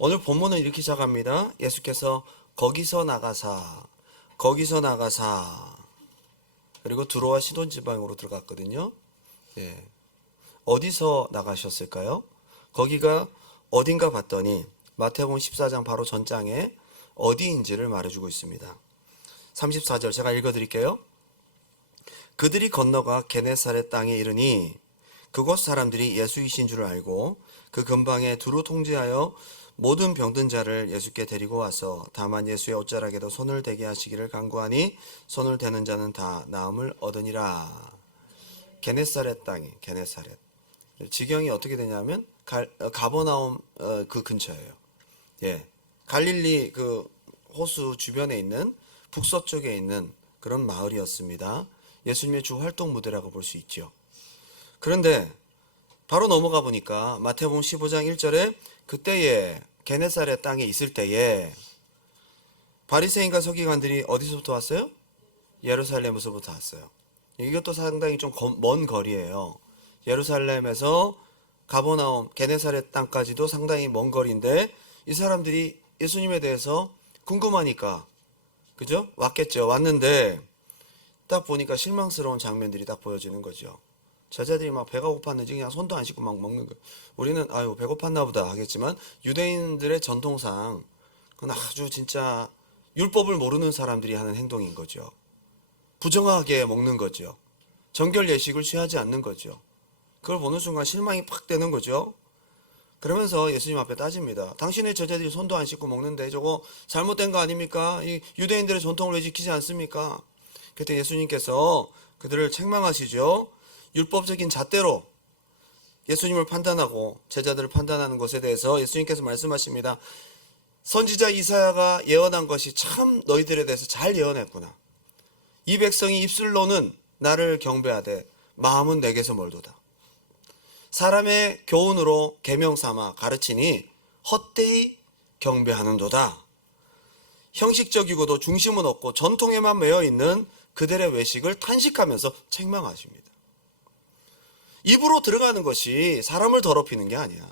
오늘 본문은 이렇게 시작합니다. 예수께서 거기서 나가사 그리고 두로와 시돈 지방으로 들어갔거든요. 예. 어디서 나가셨을까요? 거기가 어딘가 봤더니 마태복음 14장 바로 전장에 어디인지를 말해주고 있습니다. 34절 제가 읽어드릴게요. 그들이 건너가 게네사렛 땅에 이르니 그곳 사람들이 예수이신 줄 알고 그 근방에 두루 통제하여 모든 병든 자를 예수께 데리고 와서 다만 예수의 옷자락에도 손을 대게 하시기를 간구하니 손을 대는 자는 다 나음을 얻으니라. 게네사렛 땅이 게네사렛. 지경이 어떻게 되냐면 가버나움 그 근처예요. 예, 갈릴리 그 호수 주변에 있는 북서쪽에 있는 그런 마을이었습니다. 예수님의 주 활동 무대라고 볼 수 있죠. 그런데 바로 넘어가 보니까 마태복음 15장 1절에 그때에 게네사렛 땅에 있을 때에 바리새인과 서기관들이 어디서부터 왔어요? 예루살렘에서부터 왔어요. 이것도 상당히 좀 먼 거리예요. 예루살렘에서 가버나움 게네사렛 땅까지도 상당히 먼 거리인데 이 사람들이 예수님에 대해서 궁금하니까 그죠? 왔겠죠. 왔는데 딱 보니까 실망스러운 장면들이 딱 보여지는 거죠. 제자들이 막 배가 고팠는지 그냥 손도 안 씻고 막 먹는 거예요. 우리는 아유 배고팠나 보다 하겠지만 유대인들의 전통상 그건 아주 진짜 율법을 모르는 사람들이 하는 행동인 거죠. 부정하게 먹는 거죠. 정결 예식을 취하지 않는 거죠. 그걸 보는 순간 실망이 팍 되는 거죠. 그러면서 예수님 앞에 따집니다. 당신의 제자들이 손도 안 씻고 먹는데 저거 잘못된 거 아닙니까? 이 유대인들의 전통을 왜 지키지 않습니까? 그때 예수님께서 그들을 책망하시죠. 율법적인 잣대로 예수님을 판단하고 제자들을 판단하는 것에 대해서 예수님께서 말씀하십니다. 선지자 이사야가 예언한 것이 참 너희들에 대해서 잘 예언했구나. 이 백성이 입술로는 나를 경배하되 마음은 내게서 멀도다. 사람의 교훈으로 계명 삼아 가르치니 헛되이 경배하는도다. 형식적이고도 중심은 없고 전통에만 매여 있는 그들의 외식을 탄식하면서 책망하십니다. 입으로 들어가는 것이 사람을 더럽히는 게 아니야.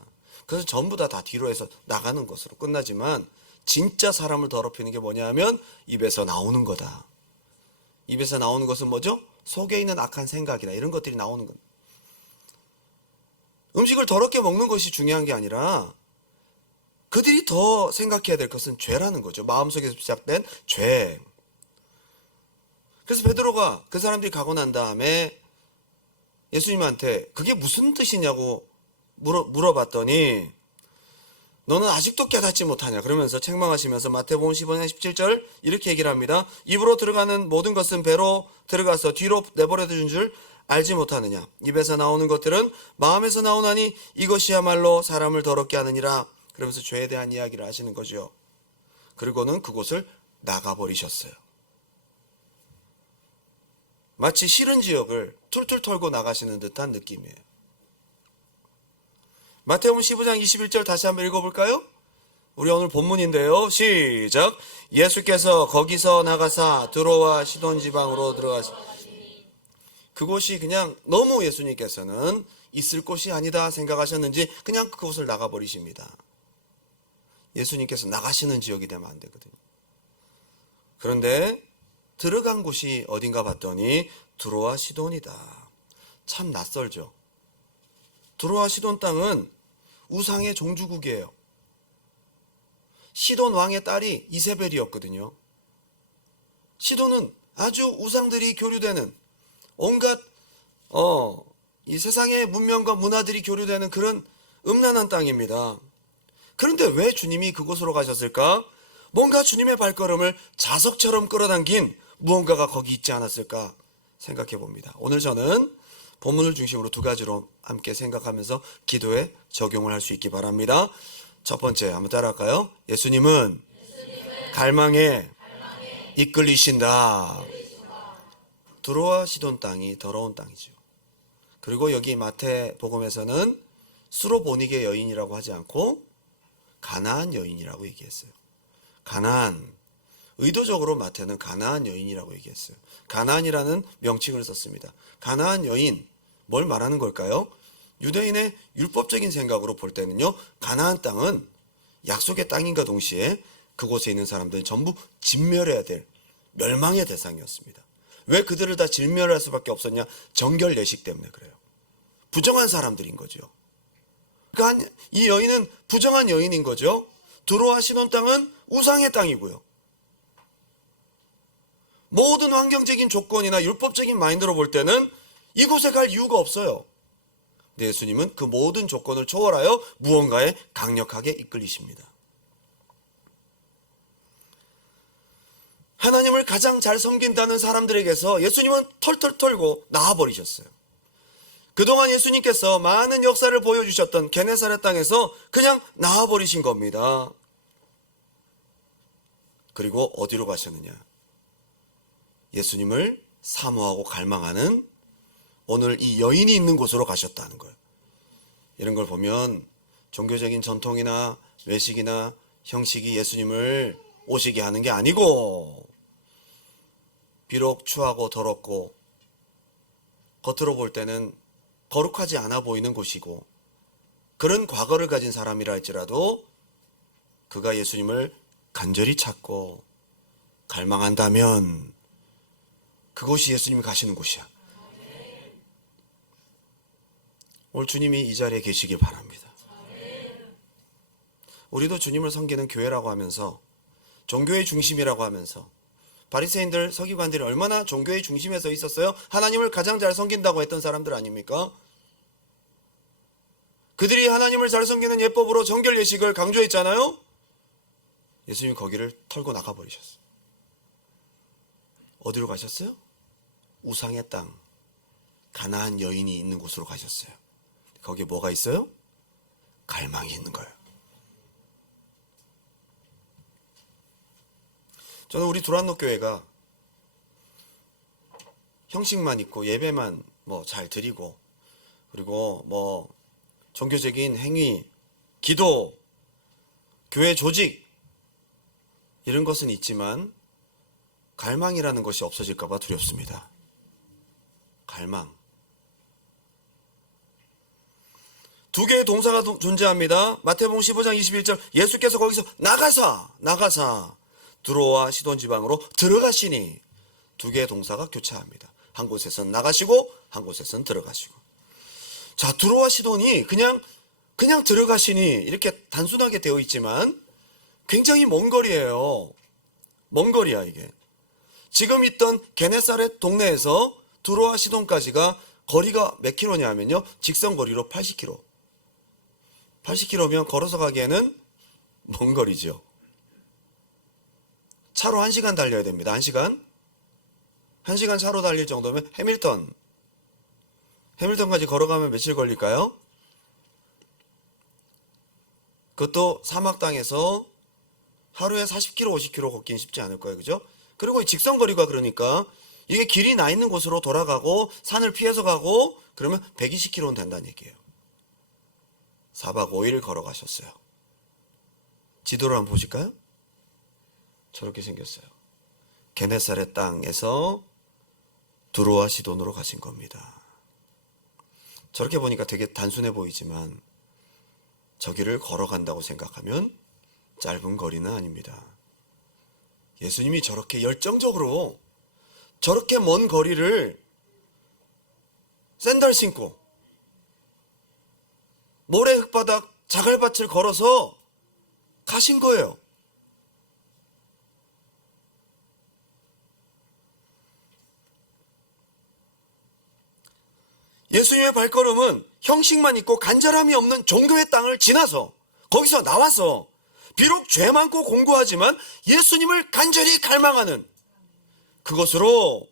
그래서 전부 다 뒤로 해서 나가는 것으로 끝나지만 진짜 사람을 더럽히는 게 뭐냐 하면 입에서 나오는 거다. 입에서 나오는 것은 뭐죠? 속에 있는 악한 생각이나 이런 것들이 나오는 겁니다. 음식을 더럽게 먹는 것이 중요한 게 아니라 그들이 더 생각해야 될 것은 죄라는 거죠. 마음속에서 시작된 죄. 그래서 베드로가 그 사람들이 가고 난 다음에 예수님한테 그게 무슨 뜻이냐고 물어봤더니 너는 아직도 깨닫지 못하냐 그러면서 책망하시면서 마태복음 15장 17절 이렇게 얘기를 합니다. 입으로 들어가는 모든 것은 배로 들어가서 뒤로 내버려 둔 줄 알지 못하느냐. 입에서 나오는 것들은 마음에서 나오나니 이것이야말로 사람을 더럽게 하느니라. 그러면서 죄에 대한 이야기를 하시는 거죠. 그리고는 그곳을 나가버리셨어요. 마치 싫은 지역을 툴툴 털고 나가시는 듯한 느낌이에요. 마태복음 15장 21절 다시 한번 읽어볼까요? 우리 오늘 본문인데요. 시작. 예수께서 거기서 나가사 두로와 시돈 지방으로 들어가시니 그곳이 그냥 너무 예수님께서는 있을 곳이 아니다 생각하셨는지 그냥 그곳을 나가버리십니다. 예수님께서 나가시는 지역이 되면 안 되거든요. 그런데 들어간 곳이 어딘가 봤더니 두로와 시돈이다. 참 낯설죠. 두로와 시돈 땅은 우상의 종주국이에요. 시돈 왕의 딸이 이세벨이었거든요. 시돈은 아주 우상들이 교류되는 온갖 이 세상의 문명과 문화들이 교류되는 그런 음란한 땅입니다. 그런데 왜 주님이 그곳으로 가셨을까? 뭔가 주님의 발걸음을 자석처럼 끌어당긴 무언가가 거기 있지 않았을까 생각해 봅니다. 오늘 저는 본문을 중심으로 두 가지로 함께 생각하면서 기도에 적용을 할 수 있기 바랍니다. 첫 번째 한번 따라할까요? 예수님은 갈망에 이끌리신다. 두로와 시돈 땅이 더러운 땅이죠. 그리고 여기 마태복음에서는 수로보니게 여인이라고 하지 않고 가나안 여인이라고 얘기했어요. 가나안. 의도적으로 마태는 가나안 여인이라고 얘기했어요. 가나안이라는 명칭을 썼습니다. 가나안 여인, 뭘 말하는 걸까요? 유대인의 율법적인 생각으로 볼 때는요, 가나안 땅은 약속의 땅인가 동시에 그곳에 있는 사람들은 전부 진멸해야 될 멸망의 대상이었습니다. 왜 그들을 다 진멸할 수밖에 없었냐? 정결례식 때문에 그래요. 부정한 사람들인 거죠. 그러니까 이 여인은 부정한 여인인 거죠. 두로와 시돈 땅은 우상의 땅이고요. 모든 환경적인 조건이나 율법적인 마인드로 볼 때는 이곳에 갈 이유가 없어요. 근데 예수님은 그 모든 조건을 초월하여 무언가에 강력하게 이끌리십니다. 하나님을 가장 잘 섬긴다는 사람들에게서 예수님은 털털 털고 나와버리셨어요. 그동안 예수님께서 많은 역사를 보여주셨던 게네사렛 땅에서 그냥 나와버리신 겁니다. 그리고 어디로 가셨느냐? 예수님을 사모하고 갈망하는 오늘 이 여인이 있는 곳으로 가셨다는 거예요. 이런 걸 보면 종교적인 전통이나 외식이나 형식이 예수님을 오시게 하는 게 아니고, 비록 추하고 더럽고 겉으로 볼 때는 거룩하지 않아 보이는 곳이고 그런 과거를 가진 사람이라 할지라도 그가 예수님을 간절히 찾고 갈망한다면 그곳이 예수님이 가시는 곳이야. 오늘 주님이 이 자리에 계시길 바랍니다. 우리도 주님을 섬기는 교회라고 하면서, 종교의 중심이라고 하면서, 바리새인들, 서기관들이 얼마나 종교의 중심에 서 있었어요? 하나님을 가장 잘 섬긴다고 했던 사람들 아닙니까? 그들이 하나님을 잘 섬기는 예법으로 정결 예식을 강조했잖아요. 예수님이 거기를 털고 나가버리셨어요. 어디로 가셨어요? 우상의 땅, 가나안 여인이 있는 곳으로 가셨어요. 거기에 뭐가 있어요? 갈망이 있는 거예요. 저는 우리 두란노 교회가 형식만 있고 예배만 잘 드리고, 그리고 종교적인 행위, 기도, 교회 조직 이런 것은 있지만 갈망이라는 것이 없어질까 봐 두렵습니다. 갈망. 두 개의 동사가 존재합니다. 마태복음 15장 21절, 예수께서 거기서 나가사 두로와 시돈 지방으로 들어가시니, 두 개의 동사가 교차합니다. 한 곳에선 나가시고 한 곳에선 들어가시고. 자, 두로와 시돈이 그냥 들어가시니 이렇게 단순하게 되어 있지만 굉장히 먼 거리예요. 먼 거리야 이게. 지금 있던 게네사렛 동네에서 두로와 시돈까지가 거리가 몇 킬로냐면요, 직선 거리로 80km. 80km면 걸어서 가기에는 먼 거리죠. 차로 1시간 달려야 됩니다. 1시간 차로 달릴 정도면 해밀턴까지 걸어가면 며칠 걸릴까요? 그것도 사막 땅에서 하루에 40km, 50km 걷기는 쉽지 않을 거예요. 그죠? 그리고 직선거리가, 그러니까 이게 길이 나 있는 곳으로 돌아가고 산을 피해서 가고 그러면 120km는 된다는 얘기예요. 4박 5일 걸어가셨어요. 지도를 한번 보실까요? 저렇게 생겼어요. 게네사렛 땅에서 두로와 시돈으로 가신 겁니다. 저렇게 보니까 되게 단순해 보이지만 저기를 걸어간다고 생각하면 짧은 거리는 아닙니다. 예수님이 저렇게 열정적으로 저렇게 먼 거리를 샌들 신고 모래 흙바닥 자갈밭을 걸어서 가신 거예요. 예수님의 발걸음은 형식만 있고 간절함이 없는 종교의 땅을 지나서, 거기서 나와서 비록 죄 많고 공고하지만 예수님을 간절히 갈망하는 그것으로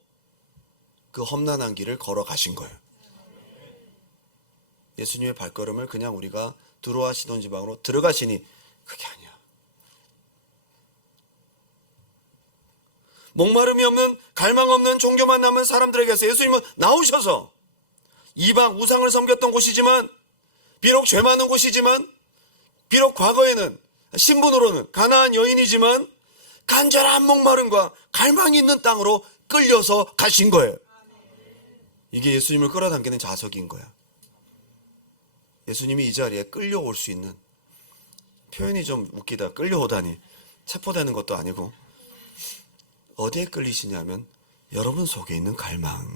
그 험난한 길을 걸어가신 거예요. 예수님의 발걸음을 그냥 우리가 두로와 시돈 지방으로 들어가시니 그게 아니야. 목마름이 없는, 갈망 없는, 종교만 남은 사람들에게서 예수님은 나오셔서 이방 우상을 섬겼던 곳이지만, 비록 죄 많은 곳이지만, 비록 과거에는 신분으로는 가나안 여인이지만 간절한 목마름과 갈망이 있는 땅으로 끌려서 가신 거예요. 이게 예수님을 끌어당기는 자석인 거야. 예수님이 이 자리에 끌려올 수 있는 표현이 좀 웃기다. 끌려오다니. 체포되는 것도 아니고. 어디에 끌리시냐면 여러분 속에 있는 갈망.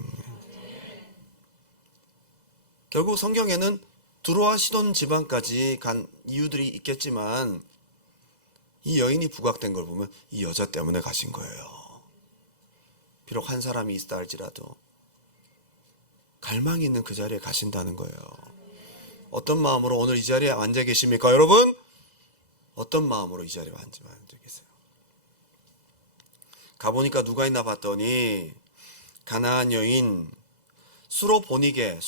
결국 성경에는 두로와 시돈 지방까지 간 이유들이 있겠지만 이 여인이 부각된 걸 보면 이 여자 때문에 가신 거예요. 비록 한 사람이 있다 할지라도 갈망이 있는 그 자리에 가신다는 거예요. 어떤 마음으로 오늘 이 자리에 앉아 계십니까, 여러분? 어떤 마음으로 이 자리에 앉아 계세요? 가보니까 누가 있나 봤더니 가나안 여인 수로보니게,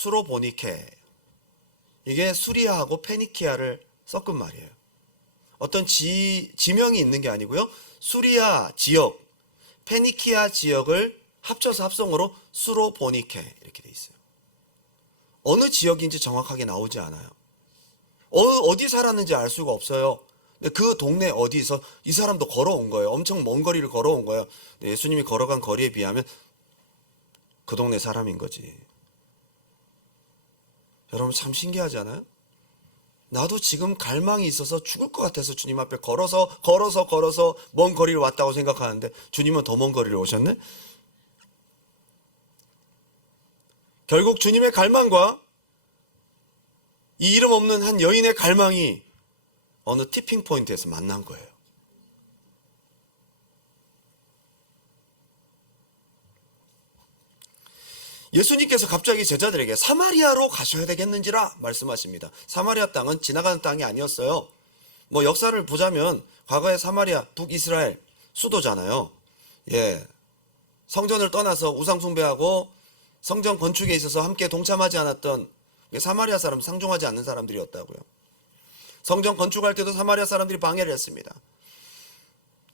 이게 수리아하고 페니키아를 섞은 말이에요. 어떤 지명이 있는 게 아니고요. 수리아 지역, 페니키아 지역을 합쳐서 합성어로 수로보니케 이렇게 돼 있어요. 어느 지역인지 정확하게 나오지 않아요. 어디 살았는지 알 수가 없어요. 근데 그 동네 어디서 이 사람도 걸어온 거예요. 엄청 먼 거리를 걸어온 거예요. 예수님이 걸어간 거리에 비하면 그 동네 사람인 거지. 여러분 참 신기하지 않아요? 나도 지금 갈망이 있어서 죽을 것 같아서 주님 앞에 걸어서 먼 거리를 왔다고 생각하는데 주님은 더 먼 거리를 오셨네? 결국 주님의 갈망과 이 이름 없는 한 여인의 갈망이 어느 티핑 포인트에서 만난 거예요. 예수님께서 갑자기 제자들에게 사마리아로 가셔야 되겠는지라 말씀하십니다. 사마리아 땅은 지나가는 땅이 아니었어요. 뭐 역사를 보자면 과거에 사마리아 북이스라엘 수도잖아요. 예, 성전을 떠나서 우상 숭배하고 성전 건축에 있어서 함께 동참하지 않았던 사마리아 사람, 상종하지 않는 사람들이었다고요. 성전 건축할 때도 사마리아 사람들이 방해를 했습니다.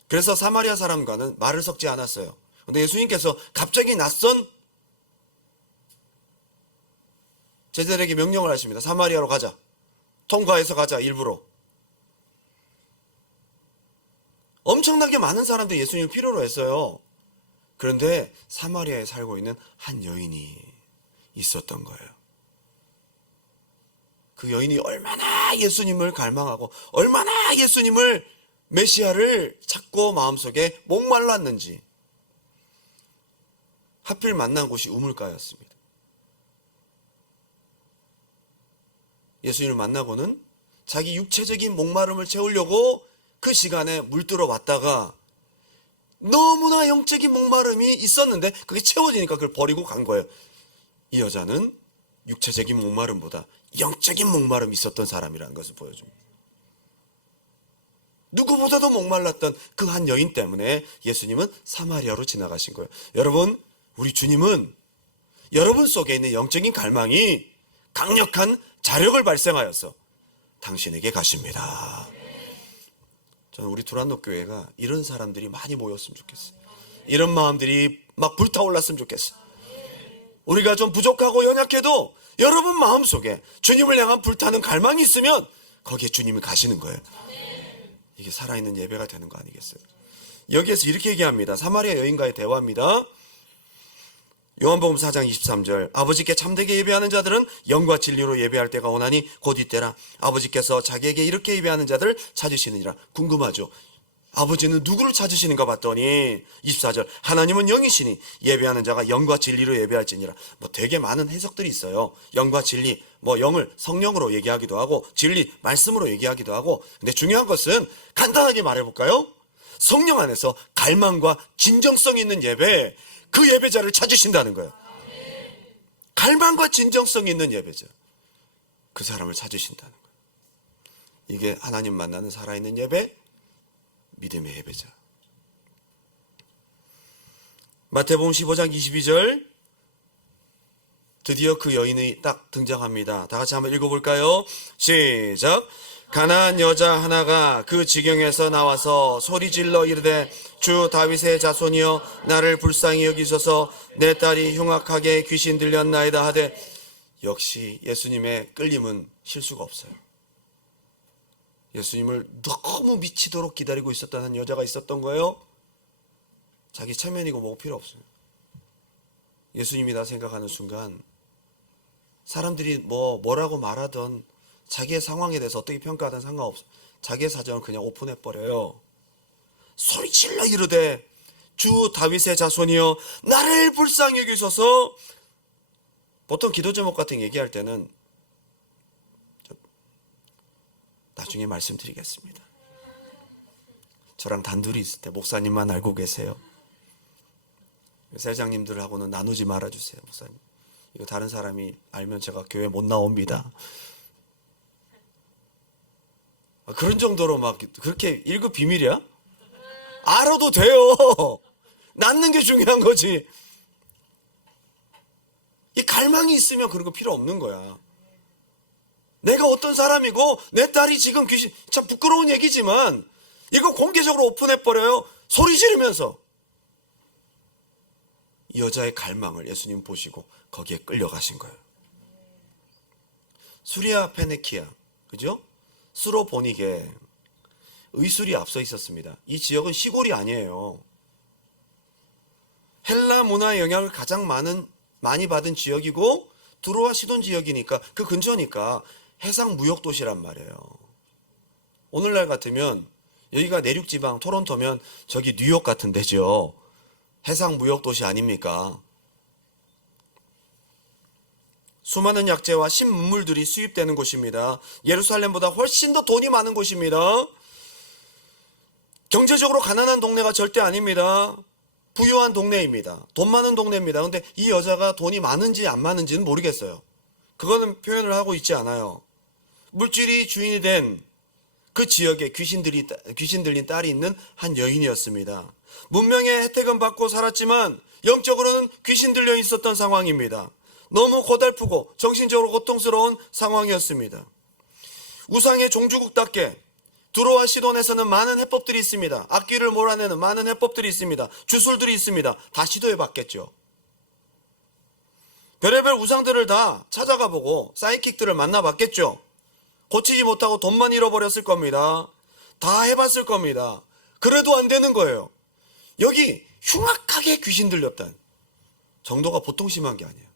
그래서 사마리아 사람과는 말을 섞지 않았어요. 그런데 예수님께서 갑자기 낯선 제자들에게 명령을 하십니다. 사마리아로 가자. 통과해서 가자. 일부러. 엄청나게 많은 사람들이 예수님을 필요로 했어요. 그런데 사마리아에 살고 있는 한 여인이 있었던 거예요. 그 여인이 얼마나 예수님을 갈망하고 얼마나 예수님을 메시아를 찾고 마음속에 목말랐는지 하필 만난 곳이 우물가였습니다. 예수님을 만나고는 자기 육체적인 목마름을 채우려고 그 시간에 물들어 왔다가 너무나 영적인 목마름이 있었는데 그게 채워지니까 그걸 버리고 간 거예요. 이 여자는 육체적인 목마름보다 영적인 목마름이 있었던 사람이라는 것을 보여줍니다. 누구보다도 목말랐던 그 한 여인 때문에 예수님은 사마리아로 지나가신 거예요. 여러분, 우리 주님은 여러분 속에 있는 영적인 갈망이 강력한 자력을 발생하여서 당신에게 가십니다. 저는 우리 두란노 교회가 이런 사람들이 많이 모였으면 좋겠어요. 이런 마음들이 막 불타올랐으면 좋겠어요. 우리가 좀 부족하고 연약해도 여러분 마음속에 주님을 향한 불타는 갈망이 있으면 거기에 주님이 가시는 거예요. 이게 살아있는 예배가 되는 거 아니겠어요? 여기에서 이렇게 얘기합니다. 사마리아 여인과의 대화입니다. 요한복음 4장 23절 아버지께 참되게 예배하는 자들은 영과 진리로 예배할 때가 오나니 곧 이때라. 아버지께서 자기에게 이렇게 예배하는 자들을 찾으시느니라. 궁금하죠? 아버지는 누구를 찾으시는가 봤더니 24절 하나님은 영이시니 예배하는 자가 영과 진리로 예배할지니라. 뭐 되게 많은 해석들이 있어요. 영과 진리, 뭐 영을 성령으로 얘기하기도 하고 진리, 말씀으로 얘기하기도 하고. 근데 중요한 것은 간단하게 말해볼까요? 성령 안에서 갈망과 진정성 있는 예배, 그 예배자를 찾으신다는 거예요. 갈망과 진정성 있는 예배자, 그 사람을 찾으신다는 거예요. 이게 하나님 만나는 살아있는 예배, 믿음의 예배자. 마태복음 15장 22절 드디어 그 여인이 딱 등장합니다. 다 같이 한번 읽어볼까요? 시작. 가나안 여자 하나가 그 지경에서 나와서 소리질러 이르되 주 다윗의 자손이여 나를 불쌍히 여기소서 내 딸이 흉악하게 귀신 들렸나이다 하되. 역시 예수님의 끌림은 쉴 수가 없어요. 예수님을 너무 미치도록 기다리고 있었던 한 여자가 있었던 거예요. 자기 체면이고 뭐고 필요 없어요. 예수님이다 생각하는 순간 사람들이 뭐라고 말하던 자기의 상황에 대해서 어떻게 평가하든 상관없어요. 자기의 사정을 그냥 오픈해버려요. 소리질러 이르되 주 다윗의 자손이여 나를 불쌍히 여기소서. 보통 기도 제목 같은 거 얘기할 때는 나중에 말씀드리겠습니다. 저랑 단둘이 있을 때 목사님만 알고 계세요. 세장님들하고는 나누지 말아주세요. 목사님, 이거 다른 사람이 알면 제가 교회 못 나옵니다. 그런 정도로 막 그렇게 1급 비밀이야? 알아도 돼요. 낳는 게 중요한 거지. 이 갈망이 있으면 그런 거 필요 없는 거야. 내가 어떤 사람이고 내 딸이 지금 귀신, 참 부끄러운 얘기지만 이거 공개적으로 오픈해버려요. 소리 지르면서. 이 여자의 갈망을 예수님 보시고 거기에 끌려가신 거예요. 수리아 페네키아, 그죠? 스로보닉에 의술이 앞서 있었습니다. 이 지역은 시골이 아니에요. 헬라 문화의 영향을 가장 많이 받은 지역이고 두로와 시돈 지역이니까 그 근처니까 해상 무역 도시란 말이에요. 오늘날 같으면 여기가 내륙지방 토론토면 저기 뉴욕 같은 데죠. 해상 무역 도시 아닙니까? 수많은 약재와 신문물들이 수입되는 곳입니다. 예루살렘보다 훨씬 더 돈이 많은 곳입니다. 경제적으로 가난한 동네가 절대 아닙니다. 부유한 동네입니다. 돈 많은 동네입니다. 근데 이 여자가 돈이 많은지 안 많은지는 모르겠어요. 그거는 표현을 하고 있지 않아요. 물질이 주인이 된 그 지역에 귀신 들린 딸이 있는 한 여인이었습니다. 문명의 혜택은 받고 살았지만 영적으로는 귀신 들려 있었던 상황입니다. 너무 고달프고 정신적으로 고통스러운 상황이었습니다. 우상의 종주국답게 두로와 시돈에서는 많은 해법들이 있습니다. 악귀를 몰아내는 많은 해법들이 있습니다. 주술들이 있습니다. 다 시도해봤겠죠. 별의별 우상들을 다 찾아가 보고 사이킥들을 만나봤겠죠. 고치지 못하고 돈만 잃어버렸을 겁니다. 다 해봤을 겁니다. 그래도 안 되는 거예요. 여기 흉악하게 귀신 들렸다는 정도가 보통 심한 게 아니에요.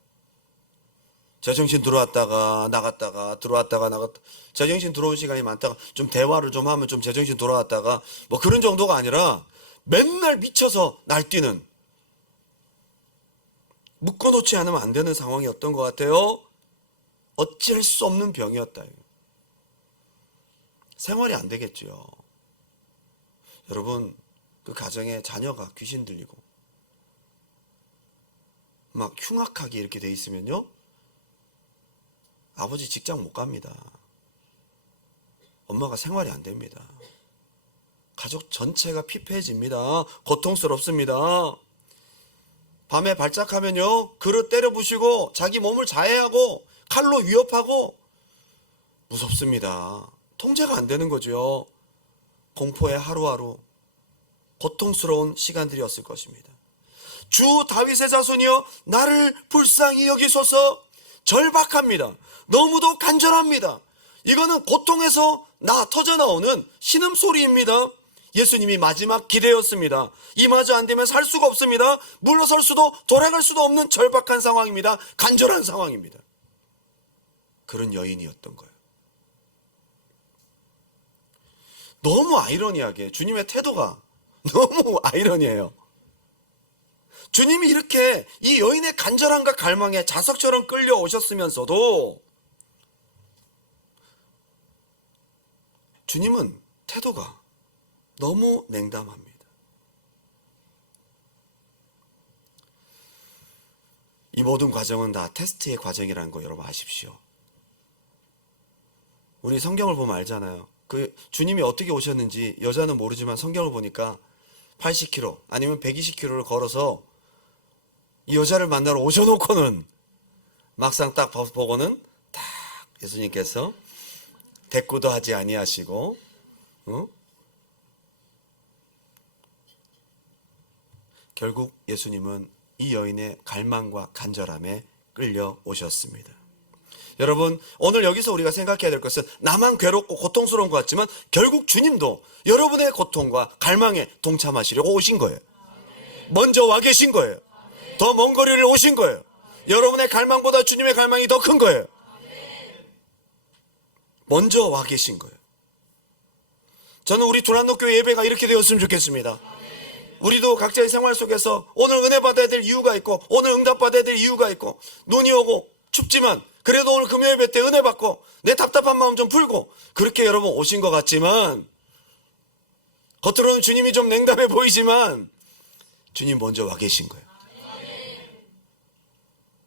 제정신 들어왔다가 나갔다가 들어왔다가 나갔다, 제정신 들어온 시간이 많다가 좀 대화를 좀 하면 좀 제정신 돌아왔다가 뭐 그런 정도가 아니라 맨날 미쳐서 날뛰는, 묶어놓지 않으면 안 되는 상황이었던 것 같아요. 어찌할 수 없는 병이었다. 생활이 안 되겠죠. 여러분, 그 가정에 자녀가 귀신 들리고 막 흉악하게 이렇게 돼 있으면요, 아버지 직장 못 갑니다. 엄마가 생활이 안 됩니다. 가족 전체가 피폐해집니다. 고통스럽습니다. 밤에 발작하면요, 그릇 때려 부시고 자기 몸을 자해하고 칼로 위협하고 무섭습니다. 통제가 안 되는 거죠. 공포의 하루하루 고통스러운 시간들이었을 것입니다. 주 다윗의 자손이여 나를 불쌍히 여기소서. 절박합니다. 너무도 간절합니다. 이거는 고통에서 터져나오는 신음소리입니다. 예수님이 마지막 기대였습니다. 이마저 안 되면 살 수가 없습니다. 물러설 수도 돌아갈 수도 없는 절박한 상황입니다. 간절한 상황입니다. 그런 여인이었던 거예요. 너무 아이러니하게 주님의 태도가 너무 아이러니해요. 주님이 이렇게 이 여인의 간절함과 갈망에 자석처럼 끌려오셨으면서도 주님은 태도가 너무 냉담합니다. 이 모든 과정은 다 테스트의 과정이라는 거 여러분 아십시오. 우리 성경을 보면 알잖아요. 그 주님이 어떻게 오셨는지 여자는 모르지만 성경을 보니까 80km 아니면 120km를 걸어서 이 여자를 만나러 오셔놓고는 막상 딱 보고는 딱 예수님께서 대꾸도 하지 아니하시고, 결국 예수님은 이 여인의 갈망과 간절함에 끌려오셨습니다. 여러분, 오늘 여기서 우리가 생각해야 될 것은 나만 괴롭고 고통스러운 것 같지만 결국 주님도 여러분의 고통과 갈망에 동참하시려고 오신 거예요. 먼저 와 계신 거예요. 더 먼 거리를 오신 거예요. 여러분의 갈망보다 주님의 갈망이 더 큰 거예요. 먼저 와 계신 거예요. 저는 우리 두란노교회 예배가 이렇게 되었으면 좋겠습니다. 우리도 각자의 생활 속에서 오늘 은혜 받아야 될 이유가 있고, 오늘 응답 받아야 될 이유가 있고, 눈이 오고 춥지만 그래도 오늘 금요 예배 때 은혜 받고 내 답답한 마음 좀 풀고, 그렇게 여러분 오신 것 같지만, 겉으로는 주님이 좀 냉담해 보이지만 주님 먼저 와 계신 거예요.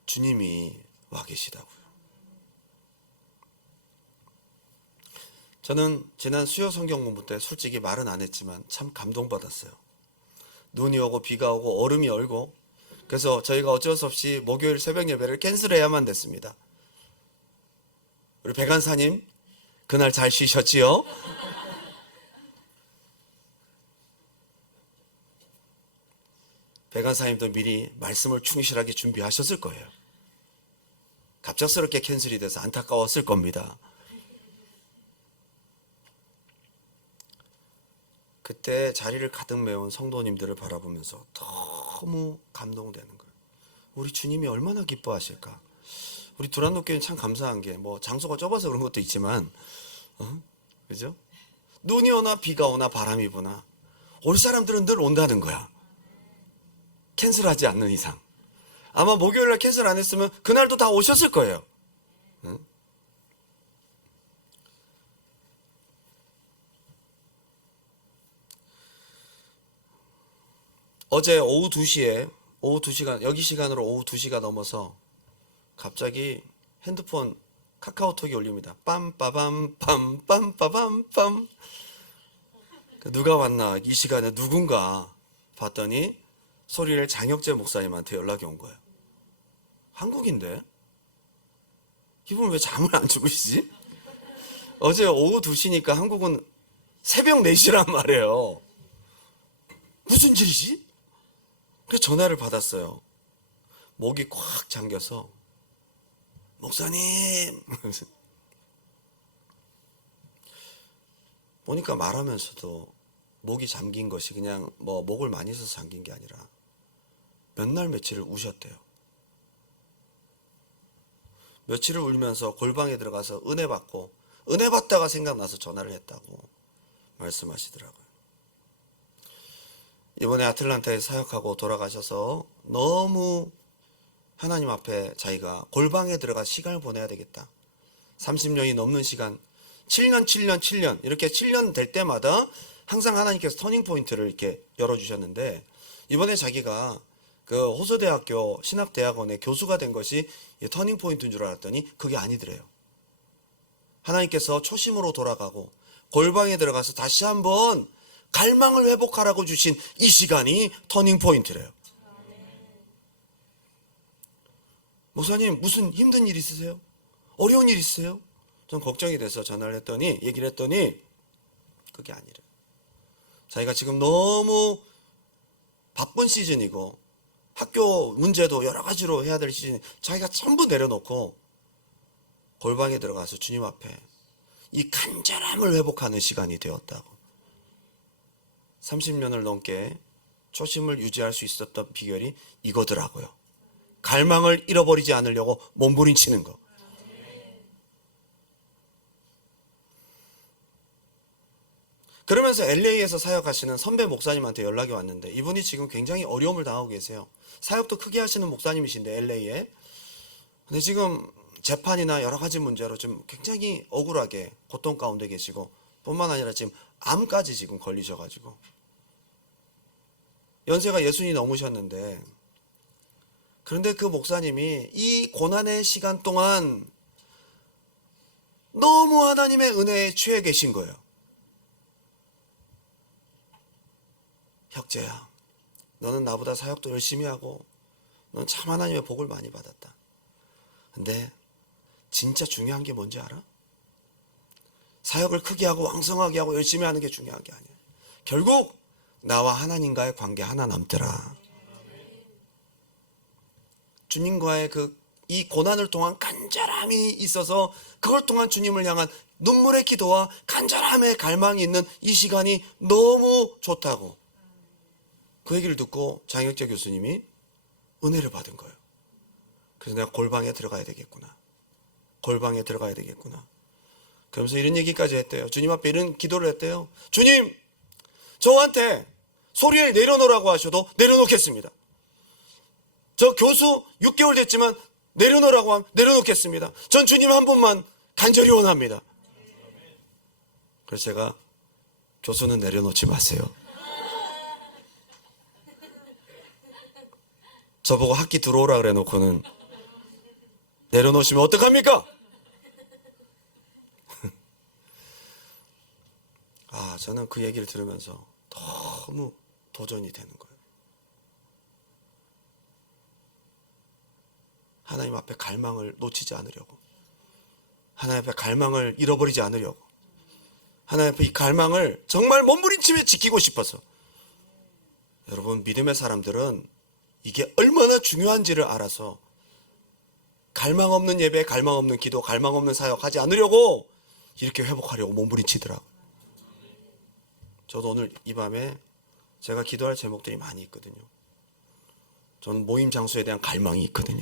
주님이 와 계시다고요. 저는 지난 수요 성경 공부 때 솔직히 말은 안 했지만 참 감동받았어요. 눈이 오고 비가 오고 얼음이 얼고, 그래서 저희가 어쩔 수 없이 목요일 새벽 예배를 캔슬해야만 됐습니다. 우리 백안사님 그날 잘 쉬셨지요? 백안사님도 미리 말씀을 충실하게 준비하셨을 거예요. 갑작스럽게 캔슬이 돼서 안타까웠을 겁니다. 그때 자리를 가득 메운 성도님들을 바라보면서 너무 감동되는 거예요. 우리 주님이 얼마나 기뻐하실까. 우리 두란노교회는 참 감사한 게, 뭐 장소가 좁아서 그런 것도 있지만, 그죠? 눈이 오나 비가 오나 바람이 부나 올 사람들은 늘 온다는 거야. 캔슬하지 않는 이상. 아마 목요일날 캔슬 안 했으면 그날도 다 오셨을 거예요. 어제 오후 2시간, 여기 시간으로 오후 2시가 넘어서 갑자기 핸드폰 카카오톡이 올립니다. 빰빠밤 빰빰빠밤 빰. 누가 왔나, 이 시간에 누군가 봤더니 소리를 장혁재 목사님한테 연락이 온 거예요. 한국인데? 이분 왜 잠을 안 주무시지? 어제 오후 2시니까 한국은 새벽 4시란 말이에요. 무슨 일이지? 그래서 전화를 받았어요. 목이 꽉 잠겨서, 목사님 보니까 말하면서도 목이 잠긴 것이 그냥 뭐 목을 많이 써서 잠긴 게 아니라 몇 날 며칠을 우셨대요. 며칠을 울면서 골방에 들어가서 은혜 받고, 은혜 받다가 생각나서 전화를 했다고 말씀하시더라고요. 이번에 아틀란타에 사역하고 돌아가셔서 너무 하나님 앞에 자기가 골방에 들어가 시간을 보내야 되겠다. 30년이 넘는 시간, 7년 이렇게 7년 될 때마다 항상 하나님께서 터닝포인트를 이렇게 열어주셨는데, 이번에 자기가 그 호서대학교 신학대학원의 교수가 된 것이 터닝포인트인 줄 알았더니 그게 아니더래요. 하나님께서 초심으로 돌아가고 골방에 들어가서 다시 한번 갈망을 회복하라고 주신 이 시간이 터닝포인트래요. 목사님 무슨 힘든 일 있으세요? 어려운 일 있으세요? 전 걱정이 돼서 전화를 했더니, 얘기를 했더니 그게 아니래요. 자기가 지금 너무 바쁜 시즌이고 학교 문제도 여러 가지로 해야 될 시즌, 자기가 전부 내려놓고 골방에 들어가서 주님 앞에 이 간절함을 회복하는 시간이 되었다고. 30년을 넘게 초심을 유지할 수 있었던 비결이 이거더라고요. 갈망을 잃어버리지 않으려고 몸부림치는 거. 그러면서 LA에서 사역하시는 선배 목사님한테 연락이 왔는데, 이분이 지금 굉장히 어려움을 당하고 계세요. 사역도 크게 하시는 목사님이신데 LA에. 근데 지금 재판이나 여러 가지 문제로 좀 굉장히 억울하게 고통 가운데 계시고, 뿐만 아니라 지금 암까지 지금 걸리셔가지고 연세가 60이 넘으셨는데, 그런데 그 목사님이 이 고난의 시간 동안 너무 하나님의 은혜에 취해 계신 거예요. 혁재야, 너는 나보다 사역도 열심히 하고 너는 참 하나님의 복을 많이 받았다. 근데 진짜 중요한 게 뭔지 알아? 사역을 크게 하고 왕성하게 하고 열심히 하는 게 중요한 게 아니야. 결국 나와 하나님과의 관계 하나 남더라. 주님과의 이 고난을 통한 간절함이 있어서, 그걸 통한 주님을 향한 눈물의 기도와 간절함의 갈망이 있는 이 시간이 너무 좋다고. 그 얘기를 듣고 장혁재 교수님이 은혜를 받은 거예요. 그래서 내가 골방에 들어가야 되겠구나. 골방에 들어가야 되겠구나. 그러면서 이런 얘기까지 했대요. 주님 앞에 이런 기도를 했대요. 주님, 저한테 소리를 내려놓으라고 하셔도 내려놓겠습니다. 저 교수 6개월 됐지만 내려놓으라고 하면 내려놓겠습니다. 전 주님 한 분만 간절히 원합니다. 그래서 제가 교수는 내려놓지 마세요. 저보고 학기 들어오라 그래 놓고는 내려놓으시면 어떡합니까? 저는 그 얘기를 들으면서 너무 도전이 되는 거예요. 하나님 앞에 갈망을 놓치지 않으려고, 하나님 앞에 갈망을 잃어버리지 않으려고, 하나님 앞에 이 갈망을 정말 몸부림치며 지키고 싶어서. 여러분, 믿음의 사람들은 이게 얼마나 중요한지를 알아서 갈망 없는 예배, 갈망 없는 기도, 갈망 없는 사역 하지 않으려고 이렇게 회복하려고 몸부림치더라고요. 저도 오늘 이 밤에 제가 기도할 제목들이 많이 있거든요. 저는 모임 장소에 대한 갈망이 있거든요.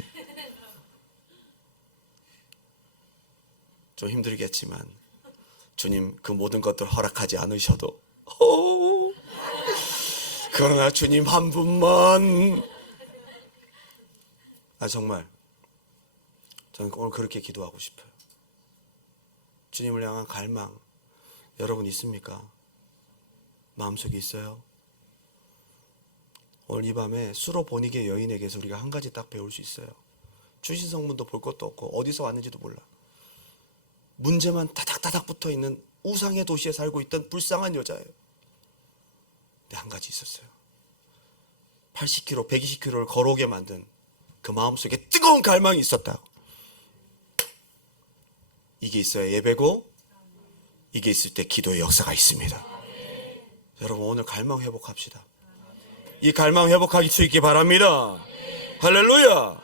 좀 힘들겠지만 주님 그 모든 것들 허락하지 않으셔도 그러나 주님 한 분만, 정말 저는 오늘 그렇게 기도하고 싶어요. 주님을 향한 갈망 여러분 있습니까? 마음속에 있어요? 오늘 이 밤에 수로보니게 여인에게서 우리가 한 가지 딱 배울 수 있어요. 출신 성분도 볼 것도 없고 어디서 왔는지도 몰라. 문제만 다닥다닥 붙어있는 우상의 도시에 살고 있던 불쌍한 여자예요. 근데 한 가지 있었어요. 80km, 120km를 걸어오게 만든 그 마음속에 뜨거운 갈망이 있었다고. 이게 있어야 예배고, 이게 있을 때 기도의 역사가 있습니다. 여러분, 오늘 갈망 회복합시다. 이 갈망 회복할 수 있기 바랍니다. 할렐루야.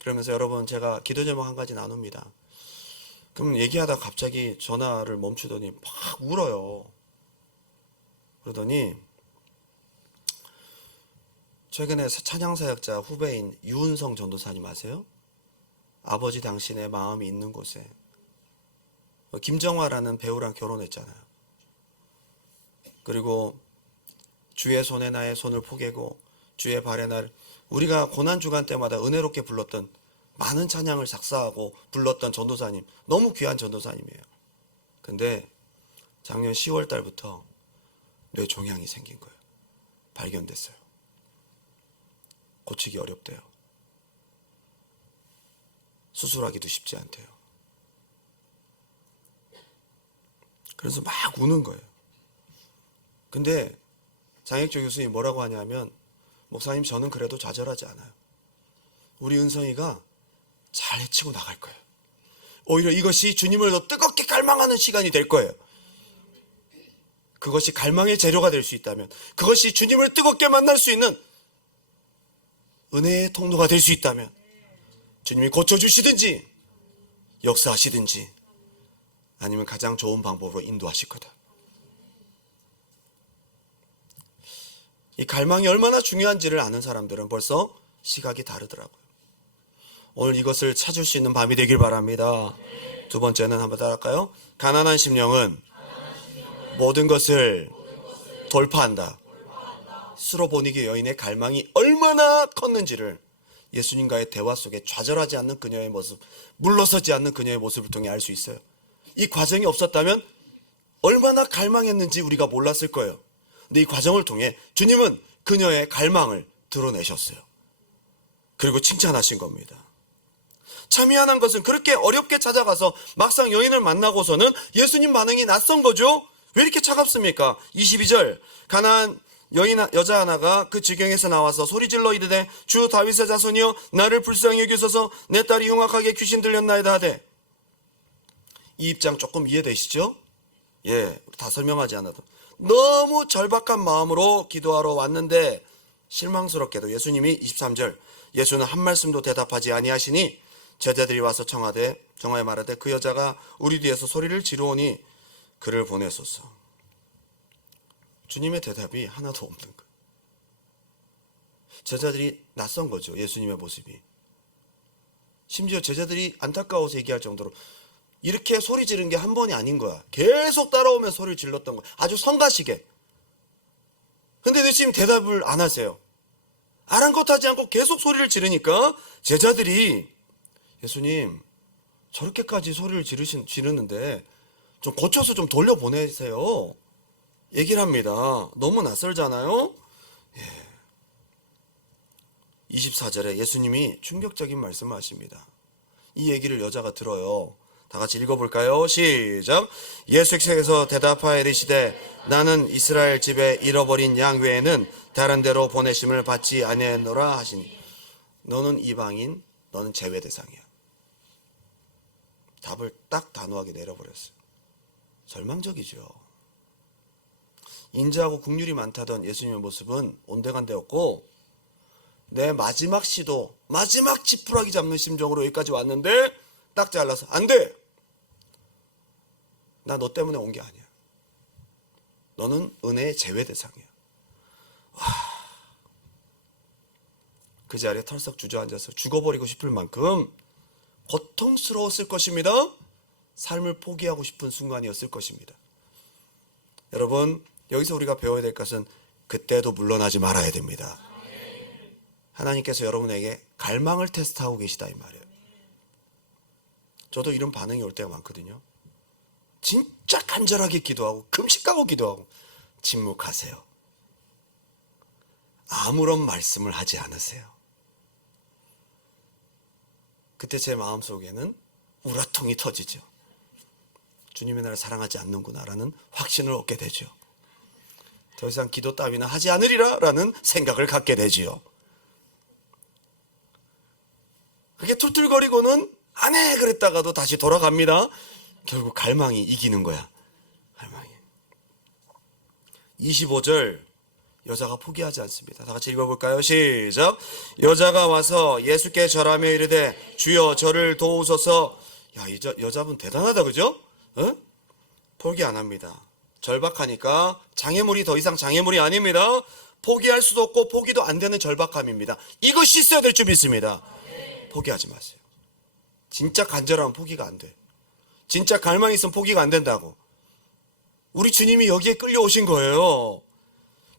그러면서 여러분, 제가 기도 제목 한 가지 나눕니다. 그럼 얘기하다 갑자기 전화를 멈추더니 막 울어요. 그러더니 최근에 찬양사역자 후배인 유은성 전도사님 아세요? 아버지 당신의 마음이 있는 곳에 김정화라는 배우랑 결혼했잖아요. 그리고 주의 손에 나의 손을 포개고 주의 발에 날, 우리가 고난주간 때마다 은혜롭게 불렀던 많은 찬양을 작사하고 불렀던 전도사님, 너무 귀한 전도사님이에요. 근데 작년 10월 달부터 뇌종양이 생긴 거예요. 발견됐어요. 고치기 어렵대요. 수술하기도 쉽지 않대요. 그래서 막 우는 거예요. 근데 장혁조 교수님이 뭐라고 하냐면, 목사님 저는 그래도 좌절하지 않아요. 우리 은성이가 잘 헤치고 나갈 거예요. 오히려 이것이 주님을 더 뜨겁게 갈망하는 시간이 될 거예요. 그것이 갈망의 재료가 될 수 있다면, 그것이 주님을 뜨겁게 만날 수 있는 은혜의 통로가 될 수 있다면, 주님이 고쳐주시든지 역사하시든지 아니면 가장 좋은 방법으로 인도하실 거다. 이 갈망이 얼마나 중요한지를 아는 사람들은 벌써 시각이 다르더라고요. 오늘 이것을 찾을 수 있는 밤이 되길 바랍니다. 두 번째는 한번 따라할까요? 가난한 심령은 모든 것을 돌파한다. 수로보니게 여인의 갈망이 얼마나 컸는지를 예수님과의 대화 속에 좌절하지 않는 그녀의 모습, 물러서지 않는 그녀의 모습을 통해 알 수 있어요. 이 과정이 없었다면 얼마나 갈망했는지 우리가 몰랐을 거예요. 근데 이 과정을 통해 주님은 그녀의 갈망을 드러내셨어요. 그리고 칭찬하신 겁니다. 참 희한한 것은 그렇게 어렵게 찾아가서 막상 여인을 만나고서는 예수님 반응이 낯선 거죠. 왜 이렇게 차갑습니까? 22절, 가나안 여자 하나가 그 지경에서 나와서 소리질러 이르되 주 다윗의 자손이여 나를 불쌍히 여기소서 내 딸이 흉악하게 귀신 들렸나이다 하되. 이 입장 조금 이해되시죠? 예, 다 설명하지 않아도 너무 절박한 마음으로 기도하러 왔는데 실망스럽게도 예수님이 23절, 예수는 한 말씀도 대답하지 아니하시니 제자들이 와서 청하에 말하되 그 여자가 우리 뒤에서 소리를 지르오니 그를 보내소서. 주님의 대답이 하나도 없는 거예요. 제자들이 낯선 거죠. 예수님의 모습이. 심지어 제자들이 안타까워서 얘기할 정도로 이렇게 소리 지른 게 한 번이 아닌 거야. 계속 따라오면 소리를 질렀던 거야. 아주 성가시게. 근데 예수님 대답을 안 하세요. 아랑곳하지 않고 계속 소리를 지르니까 제자들이 예수님 저렇게까지 소리를 지르는데 좀 고쳐서 좀 돌려보내세요. 얘기를 합니다. 너무 낯설잖아요. 24절에 예수님이 충격적인 말씀을 하십니다. 이 얘기를 여자가 들어요. 다 같이 읽어볼까요? 시작. 예수께서 대답하여 이르시되 나는 이스라엘 집에 잃어버린 양 외에는 다른 데로 보내심을 받지 아니하노라 하시니 너는 이방인, 너는 제외 대상이야. 답을 딱 단호하게 내려버렸어요. 절망적이죠. 인자하고 국률이 많다던 예수님의 모습은 온데간데였고 내 마지막 시도, 마지막 지푸라기 잡는 심정으로 여기까지 왔는데 딱 잘라서 안 돼! 나 너 때문에 온 게 아니야. 너는 은혜의 제외 대상이야. 와, 그 자리에 털썩 주저앉아서 죽어버리고 싶을 만큼 고통스러웠을 것입니다. 삶을 포기하고 싶은 순간이었을 것입니다. 여러분, 여기서 우리가 배워야 될 것은 그때도 물러나지 말아야 됩니다. 하나님께서 여러분에게 갈망을 테스트하고 계시다 이 말이에요. 저도 이런 반응이 올 때가 많거든요. 진짜 간절하게 기도하고 금식하고 기도하고 침묵하세요. 아무런 말씀을 하지 않으세요. 그때 제 마음속에는 우라통이 터지죠. 주님이 나를 사랑하지 않는구나라는 확신을 얻게 되죠. 더 이상 기도 따위는 하지 않으리라 라는 생각을 갖게 되지요. 그게 툴툴거리고는 안 해 그랬다가도 다시 돌아갑니다. 결국 갈망이 이기는 거야. 갈망이. 25절 여자가 포기하지 않습니다. 다 같이 읽어볼까요? 시작. 여자가 와서 예수께 절하며 이르되 주여 저를 도우소서. 야, 이 여자분 대단하다 그죠? 어? 포기 안 합니다. 절박하니까 장애물이 더 이상 장애물이 아닙니다. 포기할 수도 없고 포기도 안 되는 절박함입니다. 이것이 있어야 될 줄 믿습니다. 포기하지 마세요. 진짜 간절하면 포기가 안 돼. 진짜 갈망이 있으면 포기가 안 된다고. 우리 주님이 여기에 끌려오신 거예요.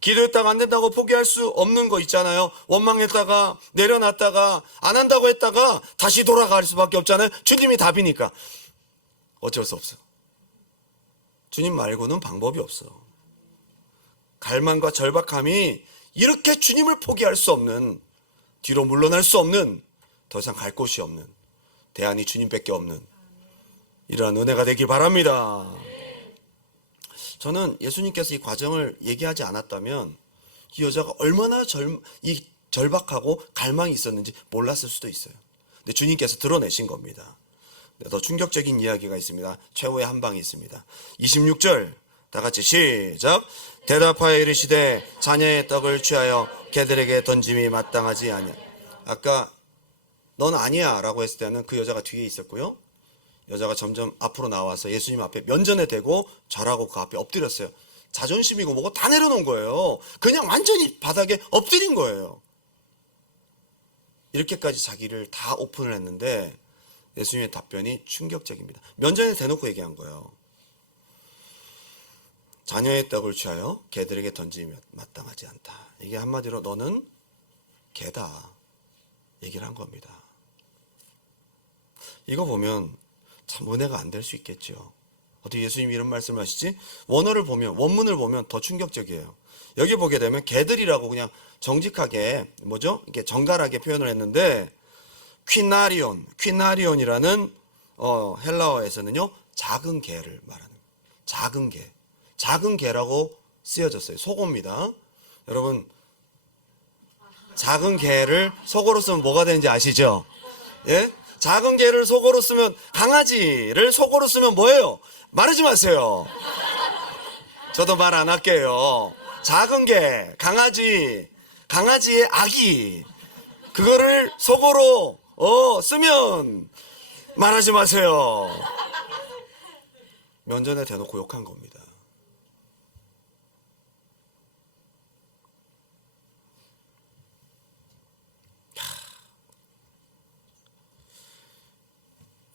기도했다가 안 된다고 포기할 수 없는 거 있잖아요. 원망했다가 내려놨다가 안 한다고 했다가 다시 돌아갈 수밖에 없잖아요. 주님이 답이니까 어쩔 수 없어. 주님 말고는 방법이 없어. 갈망과 절박함이 이렇게 주님을 포기할 수 없는, 뒤로 물러날 수 없는, 더 이상 갈 곳이 없는, 대안이 주님밖에 없는 이러한 은혜가 되길 바랍니다. 저는 예수님께서 이 과정을 얘기하지 않았다면 이 여자가 얼마나 절박하고 갈망이 있었는지 몰랐을 수도 있어요. 근데 주님께서 드러내신 겁니다. 더 충격적인 이야기가 있습니다. 최후의 한 방이 있습니다. 26절 다 같이 시작. 대답하여 이르시되 자녀의 떡을 취하여 개들에게 던짐이 마땅하지 아니야. 아까 넌 아니야 라고 했을 때는 그 여자가 뒤에 있었고요. 여자가 점점 앞으로 나와서 예수님 앞에 면전에 대고 절하고 그 앞에 엎드렸어요. 자존심이고 뭐고 다 내려놓은 거예요. 그냥 완전히 바닥에 엎드린 거예요. 이렇게까지 자기를 다 오픈을 했는데 예수님의 답변이 충격적입니다. 면전에 대놓고 얘기한 거예요. 자녀의 떡을 취하여 개들에게 던짐이 마땅하지 않다. 이게 한마디로 너는 개다 얘기를 한 겁니다. 이거 보면 참 은혜가 안 될 수 있겠죠. 어떻게 예수님이 이런 말씀을 하시지? 원문을 보면 더 충격적이에요. 여기 보게 되면 개들이라고 그냥 정직하게 이렇게 정갈하게 표현을 했는데 퀴나리온이라는 헬라어에서는요 작은 개를 말하는 작은 개라고 쓰여졌어요. 속어입니다. 여러분 작은 개를 속어로 쓰면 뭐가 되는지 아시죠? 예? 작은 개를 속어로 쓰면 강아지를 속어로 쓰면 뭐예요? 말하지 마세요. 저도 말 안 할게요. 작은 개, 강아지의 아기 그거를 속어로 쓰면 말하지 마세요. 면전에 대놓고 욕한 겁니다.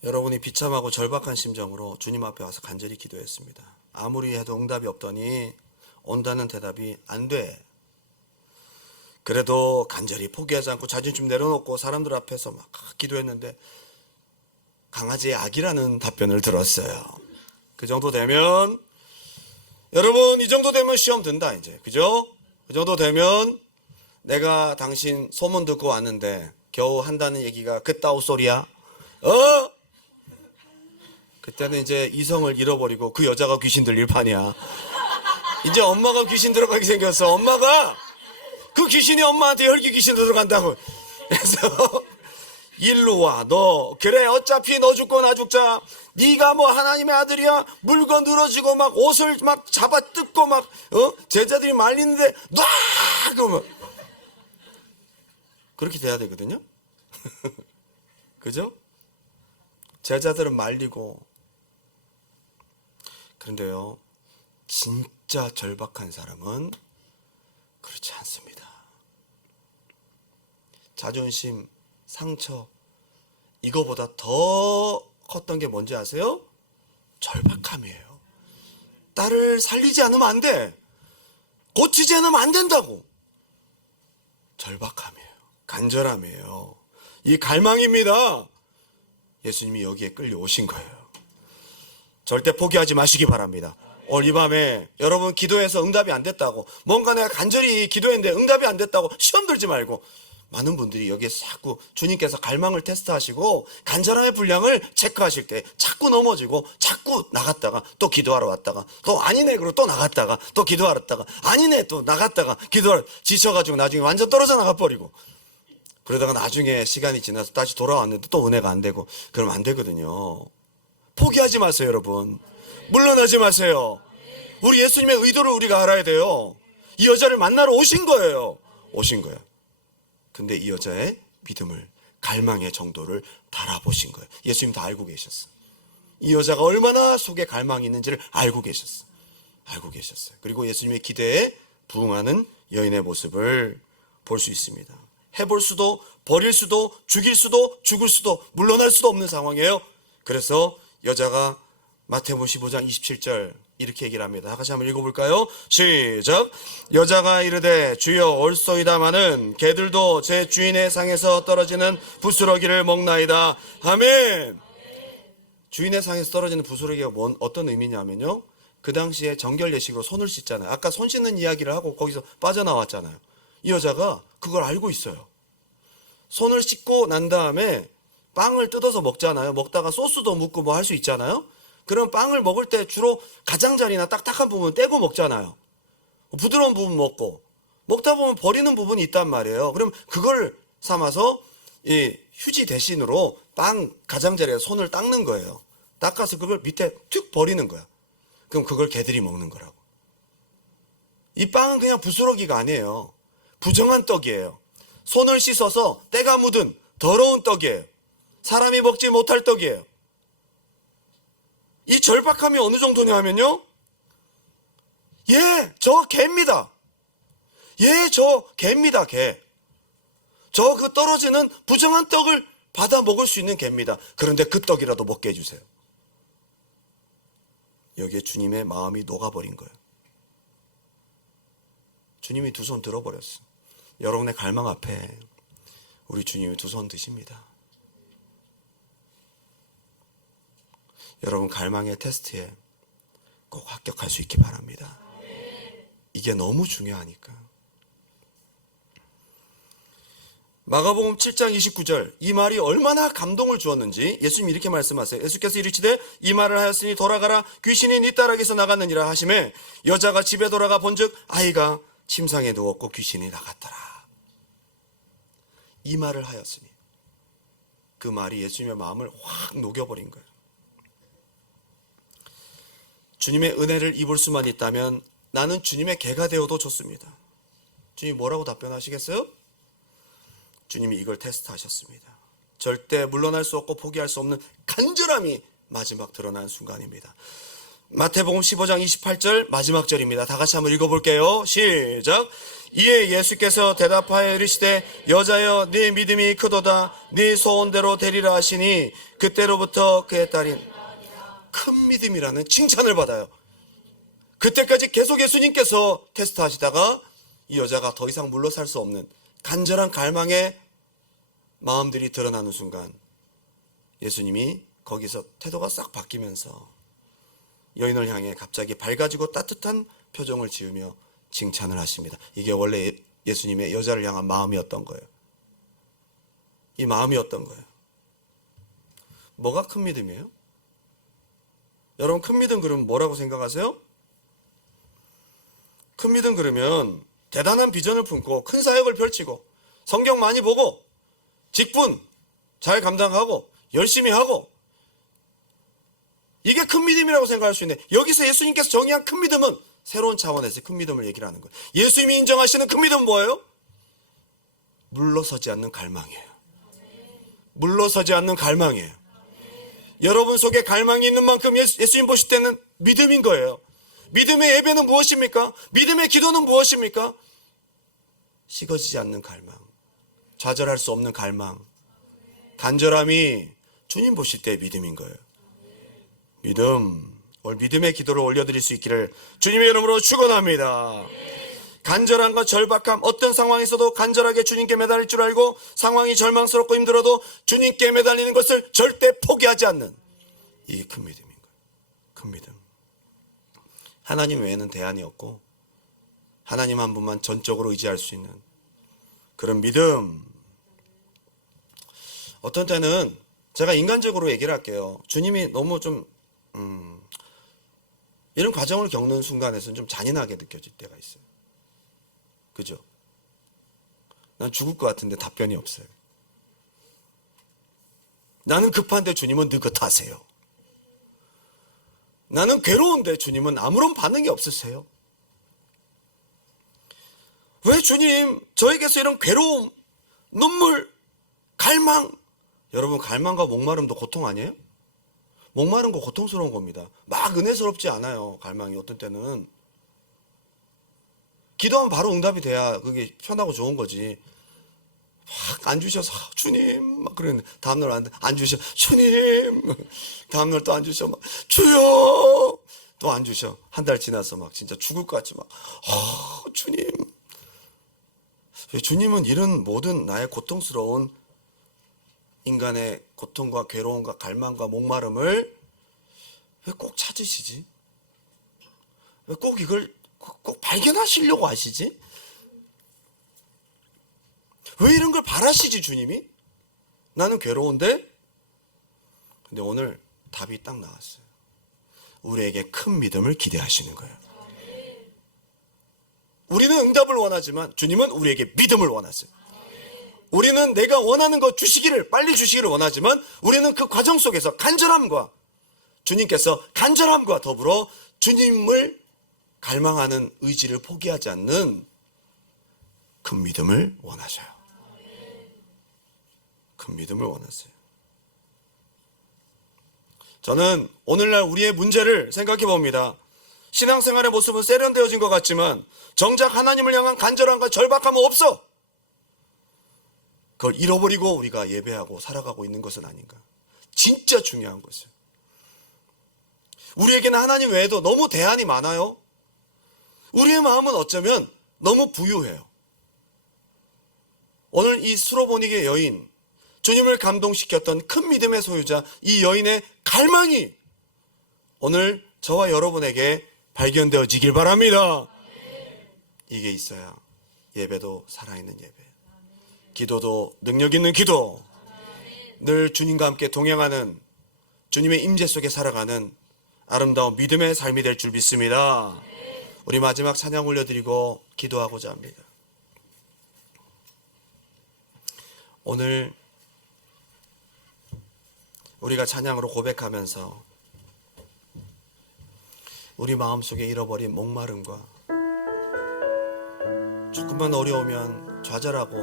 여러분이 비참하고 절박한 심정으로 주님 앞에 와서 간절히 기도했습니다. 아무리 해도 응답이 없더니 온다는 대답이 안 돼. 그래도 간절히 포기하지 않고 자존심 내려놓고 사람들 앞에서 막 기도했는데 강아지의 악이라는 답변을 들었어요. 그 정도 되면 여러분, 이 정도 되면 시험 든다 이제. 그죠? 그 정도 되면 내가 당신 소문 듣고 왔는데 겨우 한다는 얘기가 그따위 소리야? 그때는 이제 이성을 잃어버리고 그 여자가 귀신 들릴 판이야. 이제 엄마가 귀신 들어가게 생겼어. 엄마가 그 귀신이 엄마한테 혈기 귀신 들어간다고. 그래서 일로 와. 너 그래 어차피 너 죽고 나 죽자. 네가 뭐 하나님의 아들이야? 물건 늘어지고 막 옷을 막 잡아 뜯고 막 제자들이 말리는데 놔! 그러면 그렇게 돼야 되거든요. 그죠? 제자들은 말리고. 그런데요, 진짜 절박한 사람은 그렇지 않습니다. 자존심, 상처, 이거보다 더 컸던 게 뭔지 아세요? 절박함이에요. 나를 살리지 않으면 안 돼. 고치지 않으면 안 된다고. 절박함이에요. 간절함이에요. 이 갈망입니다. 예수님이 여기에 끌려오신 거예요. 절대 포기하지 마시기 바랍니다. 오늘 이 밤에 여러분 기도해서 응답이 안 됐다고, 뭔가 내가 간절히 기도했는데 응답이 안 됐다고 시험 들지 말고, 많은 분들이 여기에 자꾸 주님께서 갈망을 테스트하시고 간절함의 분량을 체크하실 때 자꾸 넘어지고 자꾸 나갔다가 또 기도하러 왔다가 또 아니네 그러고 또 나갔다가 또 기도하러 왔다가 아니네 또 나갔다가 기도하러 지쳐가지고 나중에 완전 떨어져 나가버리고, 그러다가 나중에 시간이 지나서 다시 돌아왔는데 또 은혜가 안 되고, 그러면 안 되거든요. 포기하지 마세요 여러분. 물러나지 마세요. 우리 예수님의 의도를 우리가 알아야 돼요. 이 여자를 만나러 오신 거예요. 오신 거예요. 근데 이 여자의 믿음을, 갈망의 정도를 달아보신 거예요. 예수님 다 알고 계셨어요. 이 여자가 얼마나 속에 갈망이 있는지를 알고 계셨어요. 알고 계셨어요. 그리고 예수님의 기대에 부응하는 여인의 모습을 볼 수 있습니다. 해볼 수도, 버릴 수도, 죽일 수도, 죽을 수도, 물러날 수도 없는 상황이에요. 그래서 여자가 마태복음 15장 27절 이렇게 얘기를 합니다. 다 같이 한번 읽어볼까요? 시작. 여자가 이르되 주여 올소이다마는 개들도 제 주인의 상에서 떨어지는 부스러기를 먹나이다. 아멘. 주인의 상에서 떨어지는 부스러기가 어떤 의미냐면요, 그 당시에 정결 예식으로 손을 씻잖아요. 아까 손 씻는 이야기를 하고 거기서 빠져나왔잖아요. 이 여자가 그걸 알고 있어요. 손을 씻고 난 다음에 빵을 뜯어서 먹잖아요. 먹다가 소스도 묻고 뭐 할 수 있잖아요. 그럼 빵을 먹을 때 주로 가장자리나 딱딱한 부분 떼고 먹잖아요. 부드러운 부분 먹고, 먹다 보면 버리는 부분이 있단 말이에요. 그럼 그걸 삼아서 이 휴지 대신으로 빵 가장자리에 손을 닦는 거예요. 닦아서 그걸 밑에 툭 버리는 거야. 그럼 그걸 개들이 먹는 거라고. 이 빵은 그냥 부스러기가 아니에요. 부정한 떡이에요. 손을 씻어서 때가 묻은 더러운 떡이에요. 사람이 먹지 못할 떡이에요. 이 절박함이 어느 정도냐 하면요, 저 개입니다. 저 개입니다. 개. 저 그 떨어지는 부정한 떡을 받아 먹을 수 있는 개입니다. 그런데 그 떡이라도 먹게 해주세요. 여기에 주님의 마음이 녹아버린 거예요. 주님이 두 손 들어버렸어. 여러분의 갈망 앞에 우리 주님이 두 손 드십니다. 여러분 갈망의 테스트에 꼭 합격할 수 있기 바랍니다. 이게 너무 중요하니까. 마가복음 7장 29절, 이 말이 얼마나 감동을 주었는지 예수님이 이렇게 말씀하세요. 예수께서 이르시되 이 말을 하였으니 돌아가라, 귀신이 네 딸에게서 나갔느니라 하시매 여자가 집에 돌아가 본즉 아이가 침상에 누웠고 귀신이 나갔더라. 이 말을 하였으니, 그 말이 예수님의 마음을 확 녹여버린 거예요. 주님의 은혜를 입을 수만 있다면 나는 주님의 개가 되어도 좋습니다. 주님이 뭐라고 답변하시겠어요? 주님이 이걸 테스트하셨습니다. 절대 물러날 수 없고 포기할 수 없는 간절함이 마지막 드러난 순간입니다. 마태복음 15장 28절 마지막 절입니다. 다 같이 한번 읽어볼게요. 시작. 이에 예수께서 대답하여 이르시되 여자여 네 믿음이 크도다 네 소원대로 되리라 하시니 그때로부터 그의 딸이 큰 믿음이라는 칭찬을 받아요. 그때까지 계속 예수님께서 테스트하시다가 이 여자가 더 이상 물러설 수 없는 간절한 갈망의 마음들이 드러나는 순간 예수님이 거기서 태도가 싹 바뀌면서 여인을 향해 갑자기 밝아지고 따뜻한 표정을 지으며 칭찬을 하십니다. 이게 원래 예수님의 여자를 향한 마음이었던 거예요. 이 마음이었던 거예요. 뭐가 큰 믿음이에요? 여러분, 큰 믿음 그러면 뭐라고 생각하세요? 큰 믿음 그러면 대단한 비전을 품고 큰 사역을 펼치고 성경 많이 보고 직분 잘 감당하고 열심히 하고, 이게 큰 믿음이라고 생각할 수 있는데, 여기서 예수님께서 정의한 큰 믿음은 새로운 차원에서 큰 믿음을 얘기를 하는 거예요. 예수님이 인정하시는 큰 믿음은 뭐예요? 물러서지 않는 갈망이에요. 물러서지 않는 갈망이에요. 여러분 속에 갈망이 있는 만큼 예수님 보실 때는 믿음인 거예요. 믿음의 예배는 무엇입니까? 믿음의 기도는 무엇입니까? 식어지지 않는 갈망, 좌절할 수 없는 갈망, 간절함이 주님 보실 때 믿음인 거예요. 믿음, 오늘 믿음의 기도를 올려드릴 수 있기를 주님의 이름으로 축원합니다. 간절함과 절박함, 어떤 상황에서도 간절하게 주님께 매달릴 줄 알고 상황이 절망스럽고 힘들어도 주님께 매달리는 것을 절대 포기하지 않는, 이게 큰 믿음인 거예요. 큰 믿음. 하나님 외에는 대안이 없고 하나님 한 분만 전적으로 의지할 수 있는 그런 믿음. 어떤 때는 제가 인간적으로 얘기를 할게요. 주님이 너무 좀 이런 과정을 겪는 순간에서는 좀 잔인하게 느껴질 때가 있어요. 그죠? 난 죽을 것 같은데 답변이 없어요. 나는 급한데 주님은 느긋하세요. 나는 괴로운데 주님은 아무런 반응이 없으세요. 왜 주님 저에게서 이런 괴로움, 눈물, 갈망, 여러분 갈망과 목마름도 고통 아니에요? 목마른 거 고통스러운 겁니다. 막 은혜스럽지 않아요. 갈망이 어떤 때는. 기도하면 바로 응답이 돼야 그게 편하고 좋은 거지. 막 안 주셔서 주님 막 그랬는데 다음날 안 주셔 주님, 다음날 또 안 주셔 막 주여, 또 안 주셔. 한 달 지나서 막 진짜 죽을 것 같이 막 주님. 주님은 이런 모든 나의 고통스러운 인간의 고통과 괴로움과 갈망과 목마름을 왜 꼭 찾으시지? 왜 꼭 이걸 꼭 발견하시려고 하시지? 왜 이런 걸 바라시지 주님이? 나는 괴로운데? 근데 오늘 답이 딱 나왔어요. 우리에게 큰 믿음을 기대하시는 거예요. 우리는 응답을 원하지만 주님은 우리에게 믿음을 원하세요. 우리는 내가 원하는 거 주시기를, 빨리 주시기를 원하지만 우리는 그 과정 속에서 간절함과, 주님께서 간절함과 더불어 주님을 갈망하는 의지를 포기하지 않는 큰 믿음을 원하셔요. 큰 믿음을 원하세요. 저는 오늘날 우리의 문제를 생각해 봅니다. 신앙생활의 모습은 세련되어진 것 같지만 정작 하나님을 향한 간절함과 절박함은 없어. 그걸 잃어버리고 우리가 예배하고 살아가고 있는 것은 아닌가. 진짜 중요한 것은 우리에게는 하나님 외에도 너무 대안이 많아요. 우리의 마음은 어쩌면 너무 부유해요. 오늘 이 수로보니게 여인, 주님을 감동시켰던 큰 믿음의 소유자 이 여인의 갈망이 오늘 저와 여러분에게 발견되어지길 바랍니다. 이게 있어야 예배도 살아있는 예배, 기도도 능력 있는 기도, 늘 주님과 함께 동행하는 주님의 임재 속에 살아가는 아름다운 믿음의 삶이 될 줄 믿습니다. 우리 마지막 찬양 올려드리고 기도하고자 합니다. 오늘 우리가 찬양으로 고백하면서 우리 마음속에 잃어버린 목마름과 조금만 어려우면 좌절하고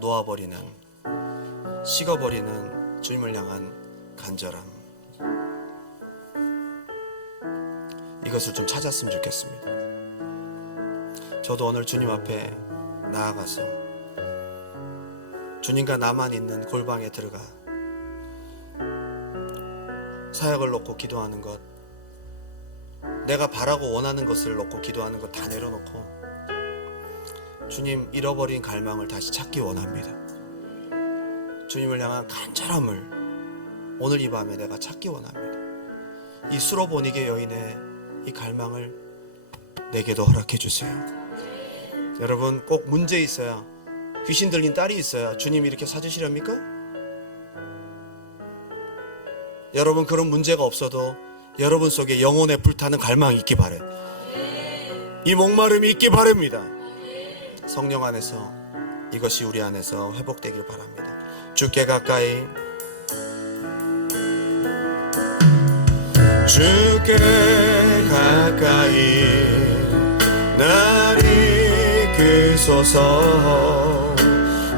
놓아버리는, 식어버리는 주님을 향한 간절함, 이것을 좀 찾았으면 좋겠습니다. 저도 오늘 주님 앞에 나아가서 주님과 나만 있는 골방에 들어가 사역을 놓고 기도하는 것, 내가 바라고 원하는 것을 놓고 기도하는 것 다 내려놓고 주님 잃어버린 갈망을 다시 찾기 원합니다. 주님을 향한 간절함을 오늘 이 밤에 내가 찾기 원합니다. 이 수로보니게 여인의 이 갈망을 내게도 허락해 주세요. 여러분, 꼭 문제 있어야, 귀신 들린 딸이 있어야 주님이 이렇게 사주시렵니까? 여러분, 그런 문제가 없어도 여러분 속에 영혼에 불타는 갈망이 있기 바래. 이 목마름이 있기 바랍니다. 성령 안에서 이것이 우리 안에서 회복되길 바랍니다. 주께 가까이, 주께 가까이 날 이끄소서.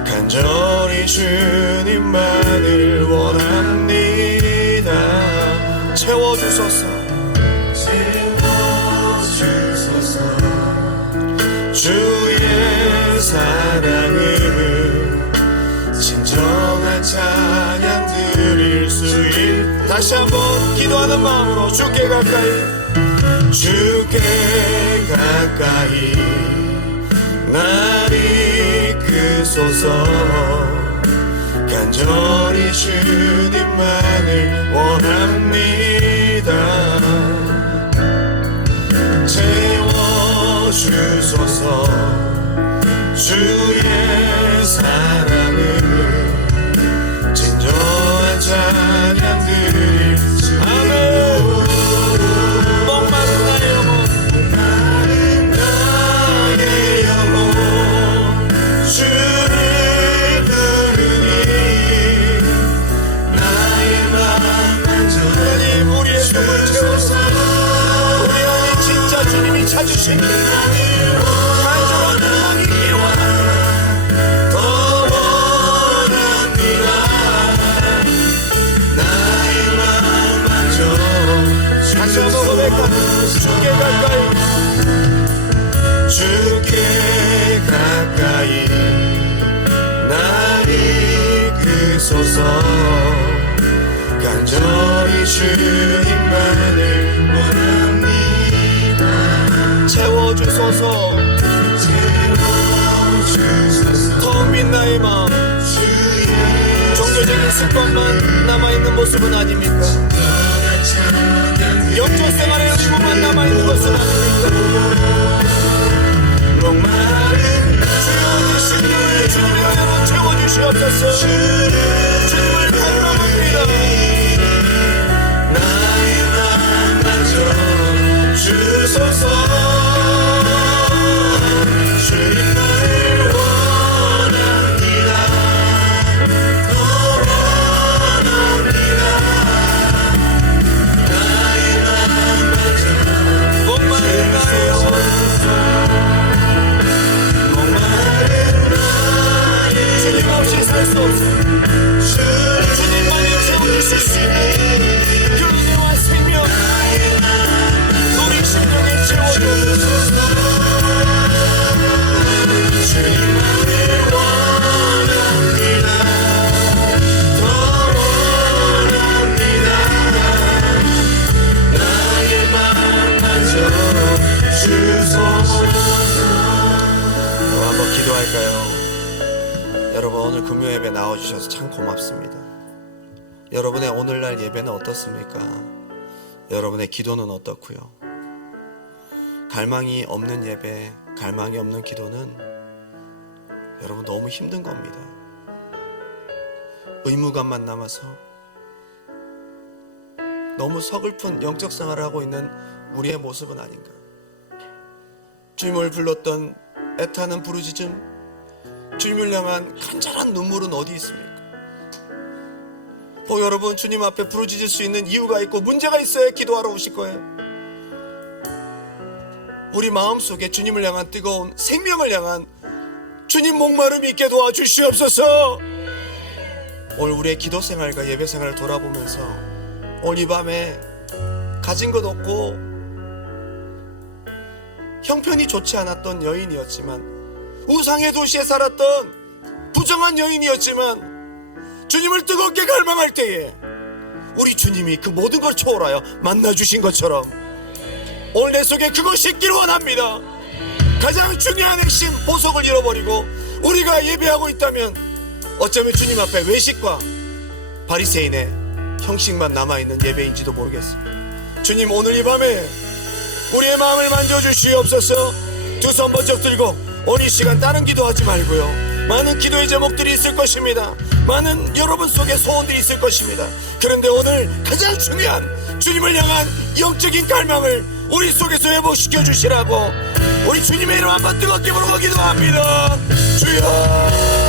간절히 주님만을 원합니다. 채워주소서. 주의 사랑을 진정한 찬양 드릴 수 있. 다시 한번 기도하는 마음으로 주께 가까이, 주께 가까이 날 이끄소서. 간절히 주님만을 원합니다. 채워주소서. 주의 사랑을 진정한 찬양 드릴 수. 아멘. 목마른 나의 영혼, 목마른 나의 영혼 주를 부르니 나의 맘 만져. 주님 우리의 숨을 채워서 우리 안에 진짜 주님이 찾으십니다. 간절한 마음이 더 원합니다. 나의 맘 만져. 다시 한번 고백하고 주께 가까이, 주께 가까이 날 이끄소서. 간절히 주님만을 원합니다. 채워주소서. 더 빛나의 마음. 종교적인 습관만 남아있는 모습은 아닙니까? 영적 생활의 의무만 남아있는 것은 아닙니까? 목마른 주여 심령을 주님의 은혜로 채워주시옵소서. 주님을 갈망합니다. 나의 맘 만져 주소서. 주님을 원합니다. 더 원합니다. 나의 맘 만져. 목마른 나의 영혼, 목마른 나의 주님 없이 살 수 없어. 주님만이 채워주실 수 있는 그 은혜와 생명 우리 심령에 채워주소서. 주님만을 원합니다. 더 원합니다. 나의 맘 만져 주소서. 한번 기도할까요? 여러분, 오늘 금요 예배 나와주셔서 참 고맙습니다. 여러분의 오늘날 예배는 어떻습니까? 여러분의 기도는 어떻고요? 갈망이 없는 예배, 갈망이 없는 기도는 여러분 너무 힘든 겁니다. 의무감만 남아서 너무 서글픈 영적 생활을 하고 있는 우리의 모습은 아닌가. 주님을 불렀던 애타는 부르짖음, 주님을 향한 간절한 눈물은 어디 있습니까? 여러분, 주님 앞에 부르짖을 수 있는 이유가 있고 문제가 있어야 기도하러 오실 거예요. 우리 마음속에 주님을 향한 뜨거운 생명을 향한 주님 목마름이 있게 도와주시옵소서. 오늘 우리의 기도 생활과 예배 생활을 돌아보면서 오늘 이 밤에 가진 것 없고 형편이 좋지 않았던 여인이었지만, 우상의 도시에 살았던 부정한 여인이었지만, 주님을 뜨겁게 갈망할 때에 우리 주님이 그 모든 걸 초월하여 만나주신 것처럼 오늘 내 속에 그것이 있기를 원합니다. 가장 중요한 핵심 보석을 잃어버리고 우리가 예배하고 있다면 어쩌면 주님 앞에 외식과 바리새인의 형식만 남아있는 예배인지도 모르겠습니다. 주님, 오늘 이 밤에 우리의 마음을 만져주시옵소서. 두 손 번쩍 들고 오늘 이 시간 다른 기도하지 말고요, 많은 기도의 제목들이 있을 것입니다. 많은 여러분 속에 소원들이 있을 것입니다. 그런데 오늘 가장 중요한 주님을 향한 영적인 갈망을 우리 속에서 회복시켜 주시라고 우리 주님의 이름 한번 뜨겁게 부르고 기도합니다. 주여.